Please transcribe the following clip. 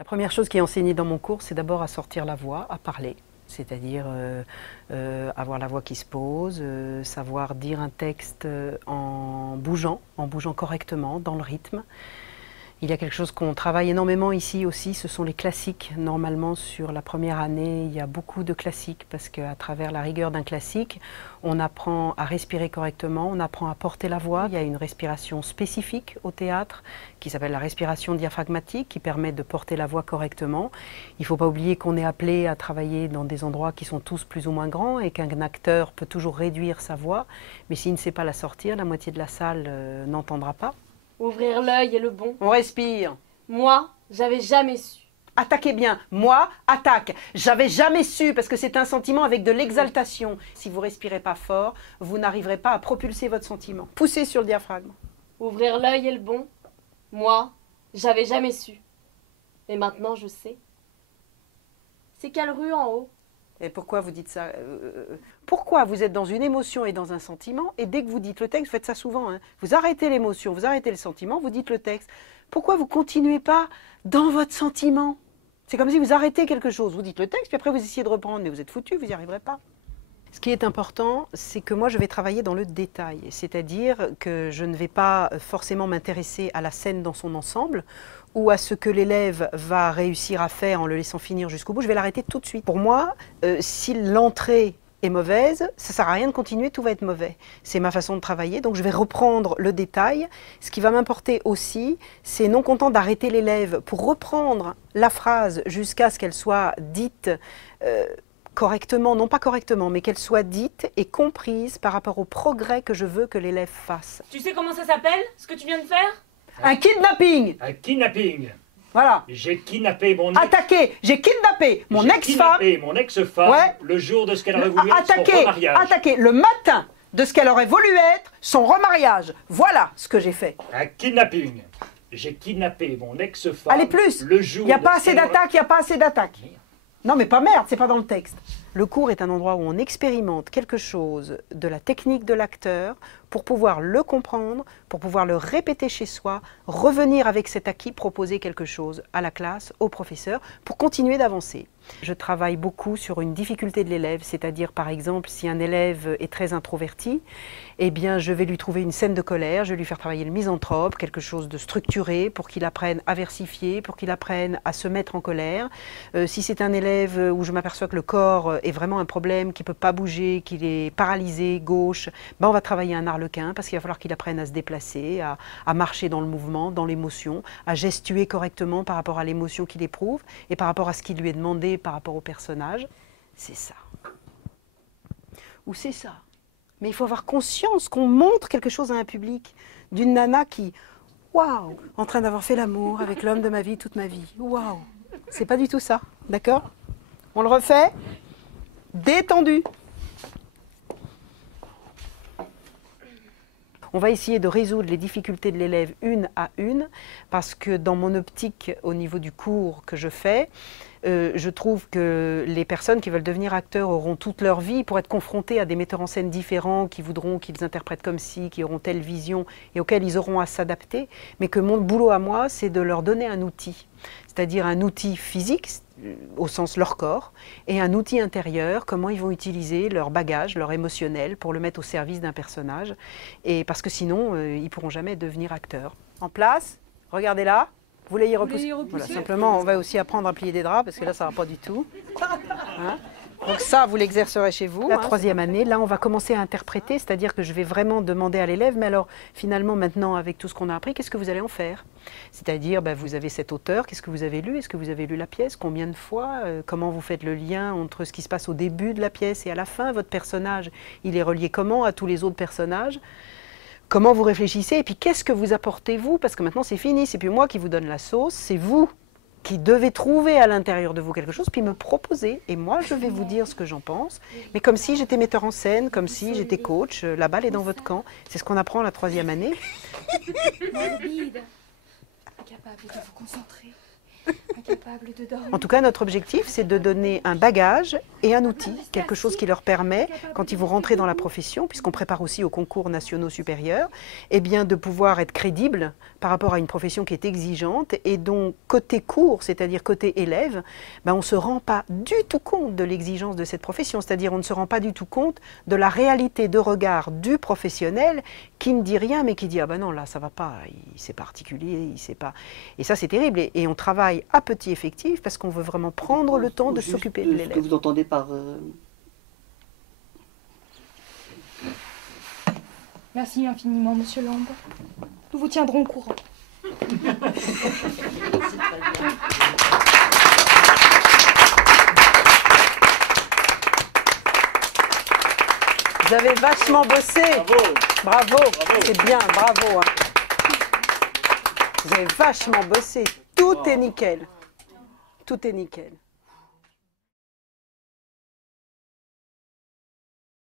La première chose qui est enseignée dans mon cours, c'est d'abord à sortir la voix, à parler. C'est-à-dire avoir la voix qui se pose, savoir dire un texte en bougeant correctement, dans le rythme. Il y a quelque chose qu'on travaille énormément ici aussi, ce sont les classiques. Normalement, sur la première année, il y a beaucoup de classiques parce qu'à travers la rigueur d'un classique, on apprend à respirer correctement, on apprend à porter la voix. Il y a une respiration spécifique au théâtre qui s'appelle la respiration diaphragmatique qui permet de porter la voix correctement. Il ne faut pas oublier qu'on est appelé à travailler dans des endroits qui sont tous plus ou moins grands et qu'un acteur peut toujours réduire sa voix, mais s'il ne sait pas la sortir, la moitié de la salle n'entendra pas. Ouvrir l'œil est le bon. On respire. Moi, j'avais jamais su. Attaquez bien. Moi, attaque. J'avais jamais su, parce que c'est un sentiment avec de l'exaltation. Si vous respirez pas fort, vous n'arriverez pas à propulser votre sentiment. Poussez sur le diaphragme. Ouvrir l'œil est le bon. Moi, j'avais jamais su. Et maintenant, je sais. C'est quelle rue en haut? Et pourquoi vous dites ça Pourquoi vous êtes dans une émotion et dans un sentiment, et dès que vous dites le texte, vous faites ça souvent, hein, vous arrêtez l'émotion, vous arrêtez le sentiment, vous dites le texte. Pourquoi vous ne continuez pas dans votre sentiment? C'est comme si vous arrêtez quelque chose, vous dites le texte, puis après vous essayez de reprendre, mais vous êtes foutu, vous n'y arriverez pas. Ce qui est important, c'est que moi je vais travailler dans le détail, c'est-à-dire que je ne vais pas forcément m'intéresser à la scène dans son ensemble, ou à ce que l'élève va réussir à faire en le laissant finir jusqu'au bout, je vais l'arrêter tout de suite. Pour moi, si l'entrée est mauvaise, ça ne sert à rien de continuer, tout va être mauvais. C'est ma façon de travailler, donc je vais reprendre le détail. Ce qui va m'importer aussi, c'est non content d'arrêter l'élève pour reprendre la phrase jusqu'à ce qu'elle soit dite correctement, non pas correctement, mais qu'elle soit dite et comprise par rapport au progrès que je veux que l'élève fasse. Tu sais comment ça s'appelle, ce que tu viens de faire? Un kidnapping! Un kidnapping. Voilà. J'ai kidnappé mon ex... Attaqué! J'ai kidnappé mon ex-femme. J'ai kidnappé mon ex-femme Ouais. le jour de ce qu'elle aurait voulu être son remariage. Attaqué le matin de ce qu'elle aurait voulu être son remariage. Voilà ce que j'ai fait. Un kidnapping. J'ai kidnappé mon ex-femme Allez, plus! le jour Il n'y a de pas ce assez qu'elle aurait- d'attaques, il n'y a pas assez d'attaques. Non mais pas merde, c'est pas dans le texte. Le cours est un endroit où on expérimente quelque chose de la technique de l'acteur pour pouvoir le comprendre, pour pouvoir le répéter chez soi, revenir avec cet acquis, proposer quelque chose à la classe, au professeur, pour continuer d'avancer. Je travaille beaucoup sur une difficulté de l'élève, c'est-à-dire par exemple si un élève est très introverti, eh bien je vais lui trouver une scène de colère, je vais lui faire travailler le misanthrope, quelque chose de structuré pour qu'il apprenne à versifier, pour qu'il apprenne à se mettre en colère. Si c'est un élève où je m'aperçois que le corps est vraiment un problème, qu'il ne peut pas bouger, qu'il est paralysé, gauche, ben on va travailler un arlequin parce qu'il va falloir qu'il apprenne à se déplacer, à marcher dans le mouvement, dans l'émotion, à gestuer correctement par rapport à l'émotion qu'il éprouve et par rapport à ce qui lui est demandé par rapport au personnage. C'est ça. Ou c'est ça. Mais il faut avoir conscience qu'on montre quelque chose à un public, d'une nana qui, waouh, en train d'avoir fait l'amour avec l'homme de ma vie toute ma vie. Waouh. C'est pas du tout ça, d'accord? On le refait. Détendu. On va essayer de résoudre les difficultés de l'élève une à une, parce que dans mon optique, au niveau du cours que je fais, je trouve que les personnes qui veulent devenir acteurs auront toute leur vie pour être confrontées à des metteurs en scène différents qui voudront qu'ils interprètent comme ci, qui auront telle vision et auxquels ils auront à s'adapter, mais que mon boulot à moi, c'est de leur donner un outil, c'est-à-dire un outil physique, au sens leur corps, et un outil intérieur, comment ils vont utiliser leur bagage, leur émotionnel, pour le mettre au service d'un personnage, et parce que sinon, ils ne pourront jamais devenir acteurs. En place, regardez là, vous voulez y repousser, voilà, simplement, on va aussi apprendre à plier des draps, parce que là, ça ne va pas du tout. Hein? Donc ça, vous l'exercerez chez vous. La troisième année, là, on va commencer à interpréter, c'est-à-dire que je vais vraiment demander à l'élève, mais alors, finalement, maintenant, avec tout ce qu'on a appris, qu'est-ce que vous allez en faire? C'est-à-dire, ben, vous avez cet auteur, qu'est-ce que vous avez lu? Est-ce que vous avez lu la pièce? Combien de fois? Comment vous faites le lien entre ce qui se passe au début de la pièce et à la fin? Votre personnage, il est relié comment à tous les autres personnages? Comment vous réfléchissez? Et puis, qu'est-ce que vous apportez, vous? Parce que maintenant, c'est fini, c'est plus moi qui vous donne la sauce, c'est vous qui devez trouver à l'intérieur de vous quelque chose, puis me proposer. Et moi, je vais vous dire ce que j'en pense. Mais comme si j'étais metteur en scène, comme si j'étais coach, la balle est dans votre camp. C'est ce qu'on apprend la troisième année. Morbide. Incapable de vous concentrer. incapable de dormir. En tout cas, notre objectif, c'est de donner un bagage et un outil, quelque chose qui leur permet, quand ils vont rentrer dans la profession, puisqu'on prépare aussi aux concours nationaux supérieurs, eh bien, de pouvoir être crédibles par rapport à une profession qui est exigeante et dont côté cours, c'est-à-dire côté élève, ben, on ne se rend pas du tout compte de l'exigence de cette profession, c'est-à-dire on ne se rend pas du tout compte de la réalité de regard du professionnel qui ne dit rien mais qui dit « ah ben non, là ça va pas, c'est particulier, il sait pas ». Et ça c'est terrible et on travaille à petit effectif parce qu'on veut vraiment prendre le temps de s'occuper de l'élève. Ce que vous entendez par... Merci infiniment, monsieur Lambe. Nous vous tiendrons au courant. Vous avez vachement bossé. Bravo. C'est bien, bravo. Vous avez vachement bossé. Tout est nickel. Tout est nickel.